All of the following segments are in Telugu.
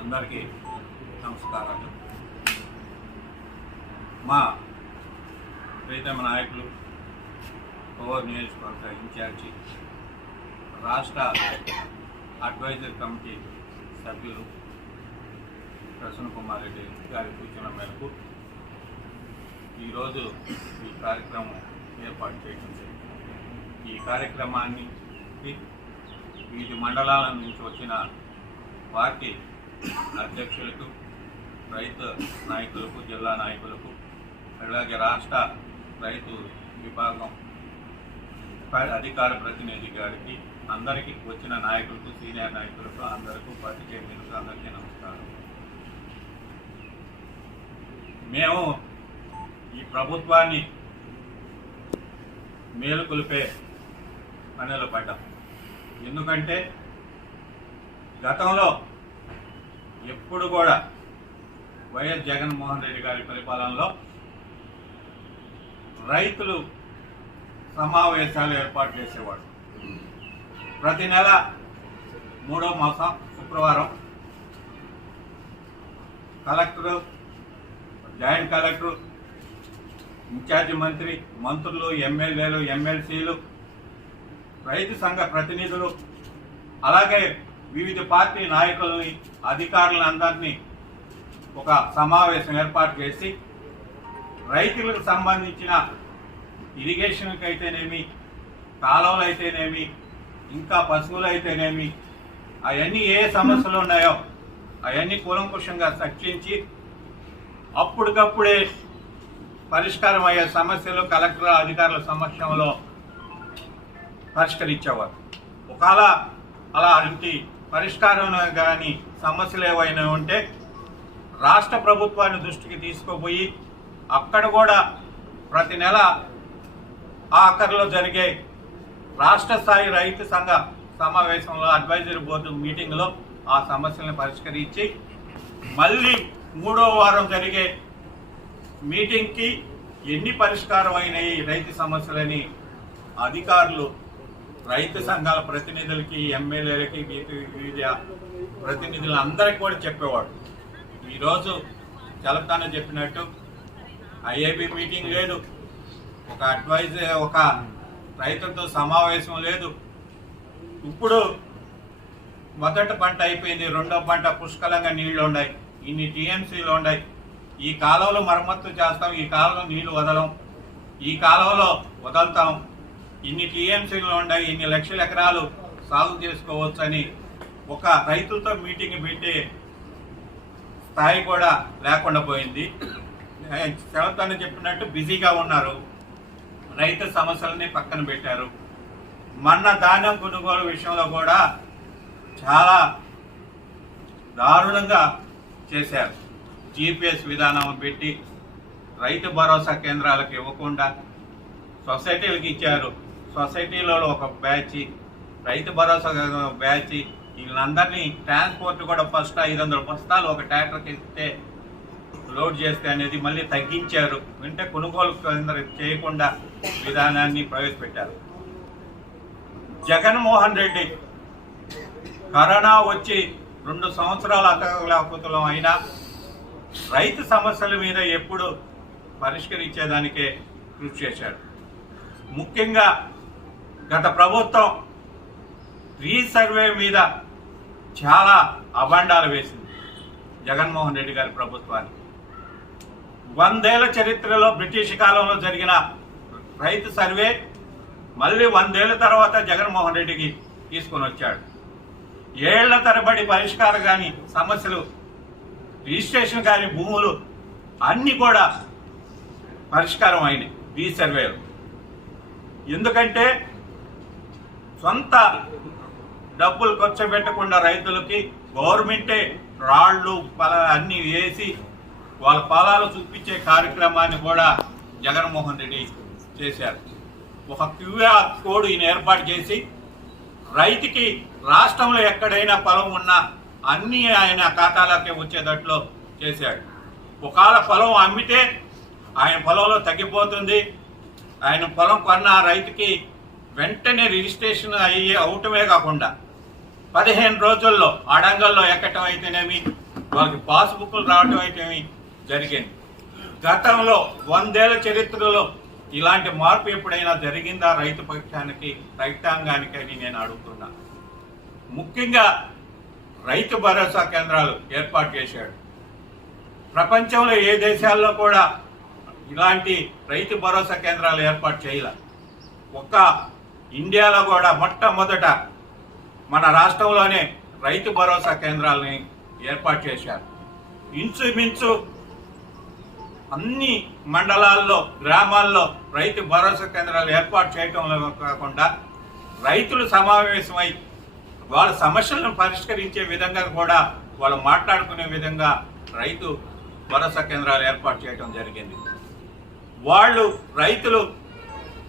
అందరికీ నమస్కారాలు. మా ప్రీతమ నాయకులు పవర్ నియోజకవర్గ ఇన్ఛార్జి రాష్ట్ర అడ్వైజర్ కమిటీ సభ్యులు ప్రసన్న కుమార్ రెడ్డి గారి సూచన మేరకు ఈరోజు ఈ కార్యక్రమం ఏర్పాటు చేయడం జరిగింది. ఈ కార్యక్రమాన్ని వివిధ మండలాల నుంచి వచ్చిన పార్టీ అధ్యక్షులకు రైతు నాయకులకు జిల్లా నాయకులకు అలాగే రాష్ట్ర రైతు విభాగం అధికార ప్రతినిధి గారికి అందరికీ వచ్చిన నాయకులకు సీనియర్ నాయకులకు అందరికీ పార్టీ చైర్మన్లకు అందరికీ నమస్కారం. మేము ఈ ప్రభుత్వాన్ని మేలుకొలిపే పనిలో పడ్డాం. ఎందుకంటే గతంలో ఎప్పుడు కూడా వైఎస్ జగన్మోహన్ రెడ్డి గారి పరిపాలనలో రైతులు సమావేశాలు ఏర్పాటు చేసేవాడు. ప్రతి నెల మూడో మాసం శుక్రవారం కలెక్టర్ జాయింట్ కలెక్టర్ ఇన్ఛార్జి మంత్రి మంత్రులు ఎమ్మెల్యేలు ఎమ్మెల్సీలు రైతు సంఘ ప్రతినిధులు అలాగే వివిధ పార్టీ నాయకులని అధికారులందరినీ ఒక సమావేశం ఏర్పాటు చేసి రైతులకు సంబంధించిన ఇరిగేషన్కి అయితేనేమి కాలువలు అయితేనేమి ఇంకా పశువులు అయితేనేమి అవన్నీ ఏ సమస్యలు ఉన్నాయో అవన్నీ కూలంకుషంగా చర్చించి అప్పటికప్పుడే పరిష్కారం అయ్యే సమస్యలు కలెక్టర్ అధికారుల సమక్షంలో పరిష్కరించేవారు ఒకవేళ అలాంటి పరిష్కారం కానీ సమస్యలు ఏవైనా ఉంటే రాష్ట్ర ప్రభుత్వాన్ని దృష్టికి తీసుకుపోయి అక్కడ కూడా ప్రతి నెల ఆఖరిలో జరిగే రాష్ట్ర స్థాయి రైతు సంఘ సమావేశంలో అడ్వైజరీ బోర్డు మీటింగ్లో ఆ సమస్యలను పరిష్కరించి మళ్ళీ మూడో వారం జరిగే మీటింగ్కి ఎన్ని పరిష్కారం అయినాయి రైతు సమస్యలని అధికారులు రైతు సంఘాల ప్రతినిధులకి ఎమ్మెల్యేలకి వివిధ ప్రతినిధులందరికీ కూడా చెప్పేవాడు. ఈరోజు చలతాన చెప్పినట్టు ఐఏబి మీటింగ్ లేదు. ఒక అడ్వైజ్ ఒక రైతులతో సమావేశం లేదు. ఇప్పుడు మొదటి పంట అయిపోయింది రెండో పంట పుష్కలంగా నీళ్ళు ఉన్నాయి. ఇన్ని టీఎంసీలు ఉన్నాయి. ఈ కాలంలో మరమ్మత్తు చేస్తాం ఈ కాలంలో నీళ్ళు వదలం. ఈ కాలంలో వదలుతాం. ఇన్ని టీఎంసీలు ఉన్నాయి ఇన్ని లక్షల ఎకరాలు సాగు చేసుకోవచ్చు అని ఒక రైతులతో మీటింగ్ పెట్టి స్థాయి కూడా లేకుండా పోయింది. సెవతాన్ని చెప్పినట్టు బిజీగా ఉన్నారు. రైతు సమస్యలని పక్కన పెట్టారు. మొన్న ధాన్యం కొనుగోలు విషయంలో కూడా చాలా దారుణంగా చేశారు. జీపీఎస్ విధానం పెట్టి రైతు భరోసా కేంద్రాలకు ఇవ్వకుండా సొసైటీలకు ఇచ్చారు. సొసైటీలలో ఒక బ్యాచ్ రైతు భరోసా బ్యాచ్ వీళ్ళందరినీ ట్రాన్స్పోర్ట్ కూడా ఫస్ట్ ఐదు వందల బస్తాలు ఒక ట్రాక్టర్కి ఇస్తే లోడ్ చేస్తే అనేది మళ్ళీ తగ్గించారు. అంటే కొనుగోలు కేంద్రం చేయకుండా విధానాన్ని ప్రవేశపెట్టారు. జగన్మోహన్ రెడ్డి కరోనా వచ్చి రెండు సంవత్సరాల అతలాకుతలం అయినా రైతు సమస్యల మీద ఎప్పుడు పరిష్కరించేదానికే కృషి చేశాడు ముఖ్యంగా గత ప్రభుత్వం రీసర్వే మీద చాలా అభండాలు వేసింది. జగన్మోహన్ రెడ్డి గారి ప్రభుత్వాన్ని. వందేళ్ళ చరిత్రలో బ్రిటిష్ కాలంలో జరిగిన రైతు సర్వే మళ్ళీ వందేళ్ళ తర్వాత జగన్మోహన్ రెడ్డికి తీసుకొని వచ్చాడు. ఏళ్ళ తరబడి పరిష్కారం కానీ సమస్యలు రిజిస్ట్రేషన్ కానీ భూములు అన్నీ కూడా పరిష్కారం అయినాయి రీసర్వేలు ఎందుకంటే సొంత డబ్బులు ఖర్చు పెట్టకుండా రైతులకి గవర్నమెంటే రాళ్ళు పల అన్నీ వేసి వాళ్ళ పొలాలు చూపించే కార్యక్రమాన్ని కూడా జగన్మోహన్ రెడ్డి చేశారు. ఒక క్యూఆర్ కోడ్ ఈయన ఏర్పాటు చేసి రైతుకి రాష్ట్రంలో ఎక్కడైనా పొలం ఉన్నా అన్నీ ఆయన ఖాతాలోకి వచ్చేటట్లు చేశాడు. ఒకవేళ పొలం అమ్మితే ఆయన పొలంలో తగ్గిపోతుంది. ఆయన పొలం కొన్న రైతుకి వెంటనే రిజిస్ట్రేషన్ అయ్యి అవటమే కాకుండా పదిహేను రోజుల్లో అడంగల్లో ఎక్కటం అయితేనేమి వాళ్ళకి పాస్బుక్లు రావటం అయితేనేమి జరిగింది. గతంలో వందేళ్ళ చరిత్రలో ఇలాంటి మార్పు ఎప్పుడైనా జరిగిందా రైతు పక్షానికి రైతాంగానికి అని నేను అడుగుతున్నా. ముఖ్యంగా రైతు భరోసా కేంద్రాలు ఏర్పాటు చేశాడు. ప్రపంచంలో ఏ దేశాల్లో కూడా ఇలాంటి రైతు భరోసా కేంద్రాలు ఏర్పాటు చేయాల. ఒక్క ఇండియాలో కూడా మొట్టమొదట మన రాష్ట్రంలోనే రైతు భరోసా కేంద్రాలని ఏర్పాటు చేశారు. ఇంచుమించు అన్ని మండలాల్లో గ్రామాల్లో రైతు భరోసా కేంద్రాలు ఏర్పాటు చేయటంలో కాకుండా రైతులు సమావేశమై వాళ్ళ సమస్యలను పరిష్కరించే విధంగా కూడా వాళ్ళు మాట్లాడుకునే విధంగా రైతు భరోసా కేంద్రాలు ఏర్పాటు చేయడం జరిగింది. వాళ్ళు రైతులు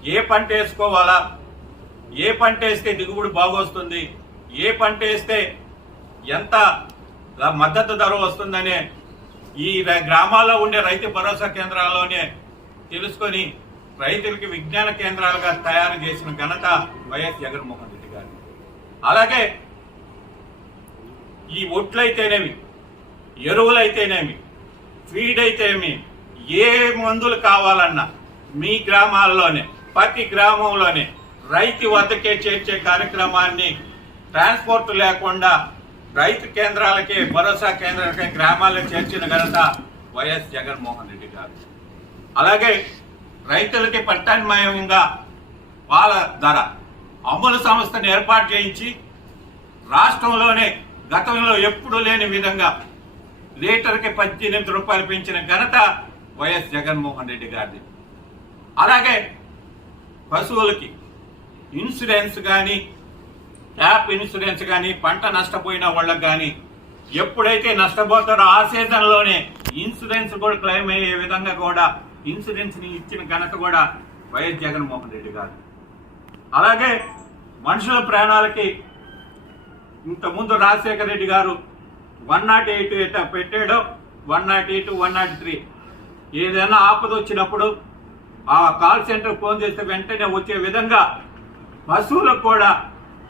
ఏ పంట వేసుకోవాలా ఏ పంట వేస్తే దిగుబడి బాగొస్తుంది? ఏ పంట వేస్తే ఎంత మద్దతు ధర వస్తుందనే ఈ గ్రామాల్లో ఉండే రైతు భరోసా కేంద్రాల్లోనే తెలుసుకొని రైతులకి విజ్ఞాన కేంద్రాలుగా తయారు చేసిన ఘనత వైఎస్ జగన్మోహన్ రెడ్డి గారు. అలాగే ఈ ఒట్లయితేనేమి ఎరువులైతేనేమి ఫీడ్ అయితేనేమి ఏ మందులు కావాలన్నా మీ గ్రామాల్లోనే ప్రతి గ్రామంలోనే రైతు వద్దకే చేర్చే కార్యక్రమాన్ని ట్రాన్స్పోర్ట్ లేకుండా రైతు కేంద్రాలకే భరోసా కేంద్రాలకే గ్రామాల్లో చేర్చిన ఘనత వైఎస్ జగన్మోహన్ రెడ్డి గారు. అలాగే రైతులకి పట్టాన్మయంగా పాల ధర. అమలు సంస్థను ఏర్పాటు చేయించి రాష్ట్రంలోనే గతంలో ఎప్పుడూ లేని విధంగా లీటర్కి పద్దెనిమిది రూపాయలు పెంచిన ఘనత వైఎస్ జగన్మోహన్ రెడ్డి గారిది. అలాగే పశువులకి ఇన్సూరెన్స్ కానీ ట్యాప్ ఇన్సూరెన్స్ కానీ పంట నష్టపోయిన వాళ్ళకి కానీ ఎప్పుడైతే నష్టపోతారో ఆ సీజన్లోనే ఇన్సూరెన్స్ కూడా క్లెయిమ్ అయ్యే విధంగా కూడా ఇన్సూరెన్స్ని ఇచ్చిన ఘనత కూడా వైఎస్ జగన్మోహన్ రెడ్డి గారు. అలాగే మనుషుల ప్రాణాలకి ఇంతకుముందు Rajasekhara Reddy garu one nought eight eight పెట్టాడో one nought eight one nought three. ఏదైనా ఆపద వచ్చినప్పుడు ఆ కాల్ సెంటర్ ఫోన్ చేస్తే వెంటనే వచ్చే విధంగా పశువులకు కూడా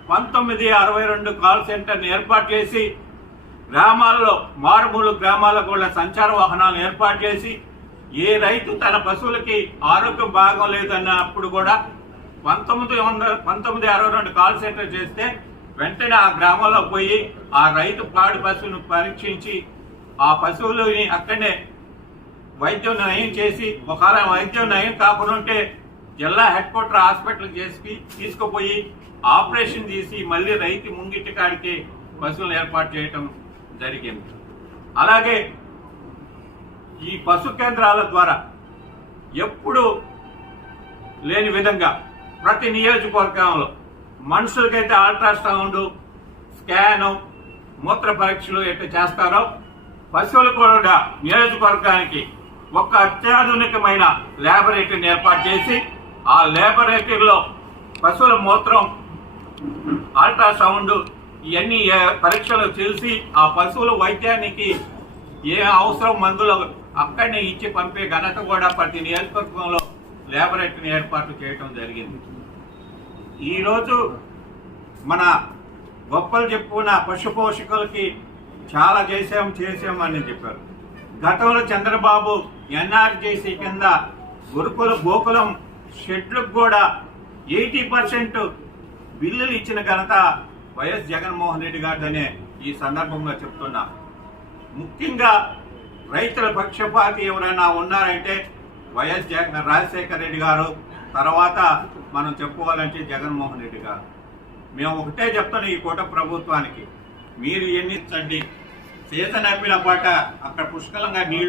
పంతొమ్మిది అరవై రెండు కాల్ సెంటర్ని ఏర్పాటు చేసి గ్రామాల్లో మారుమూల గ్రామాలకు కూడా సంచార వాహనాలు ఏర్పాటు చేసి ఏ రైతు తన పశువులకి ఆరోగ్యం బాగం లేదన్నప్పుడు కూడా పంతొమ్మిది వందల పంతొమ్మిది అరవై రెండు కాల్ సెంటర్ చేస్తే వెంటనే ఆ గ్రామంలో పోయి ఆ రైతు పాడి పశువును పరీక్షించి ఆ పశువులని అక్కడనే వైద్యం నయం చేసి ఒకవేళ వైద్యం నయం కాకుండా ఉంటే జిల్లా హెడ్ క్వార్టర్ హాస్పిటల్ చేసి తీసుకుపోయి ఆపరేషన్ చేసి మళ్ళీ రైతు ముంగిటి కాడికి పశువులు ఏర్పాటు చేయటం జరిగింది. అలాగే ఈ పశు కేంద్రాల ద్వారా ఎప్పుడు లేని విధంగా ప్రతి నియోజకవర్గంలో మనుషులకైతే అల్ట్రాసౌండ్ స్కాను మూత్ర పరీక్షలు ఎట్లా చేస్తారో పశువులు కూడా నియోజకవర్గానికి ఒక అత్యాధునికమైన ల్యాబొరేటరీని ఏర్పాటు చేసి ఆ ల్యాబొరేటరీలో పశువుల మూత్రం అల్ట్రాసౌండ్ ఇవన్నీ ఏ- పరీక్షలు చేసి ఆ పశువుల వైద్యానికి ఏ అవసరం మందులు అక్కడనే ఇచ్చి పంపే ఘనత కూడా ప్రతి నియోజకవర్గంలో ల్యాబొరేటరీని ఏర్పాటు చేయడం జరిగింది. ఈరోజు మన గొప్పలు చెప్పుకున్న పశు పోషకులకి చాలా చేసాం చేసాం అని చెప్పారు. గతంలో చంద్రబాబు ఎన్ఆర్జేసీ కింద గురుకుల గోకులం షెడ్లకు కూడా ఎయిటీ పర్సెంట్ బిల్లులు ఇచ్చిన ఘనత వైఎస్ జగన్మోహన్ రెడ్డి గారిదనే ఈ సందర్భంగా చెప్తున్నా. ముఖ్యంగా రైతుల పక్షపాతి ఎవరైనా ఉన్నారంటే వైఎస్ జగన్ రాజశేఖర రెడ్డి గారు తర్వాత మనం చెప్పుకోవాలంటే జగన్మోహన్ రెడ్డి గారు. మేము ఒకటే చెప్తాను ఈ కూట ప్రభుత్వానికి మీరు ఎన్ని సీజన్ అయిపోయిన పాట అక్కడ పుష్కలంగా నీళ్ళు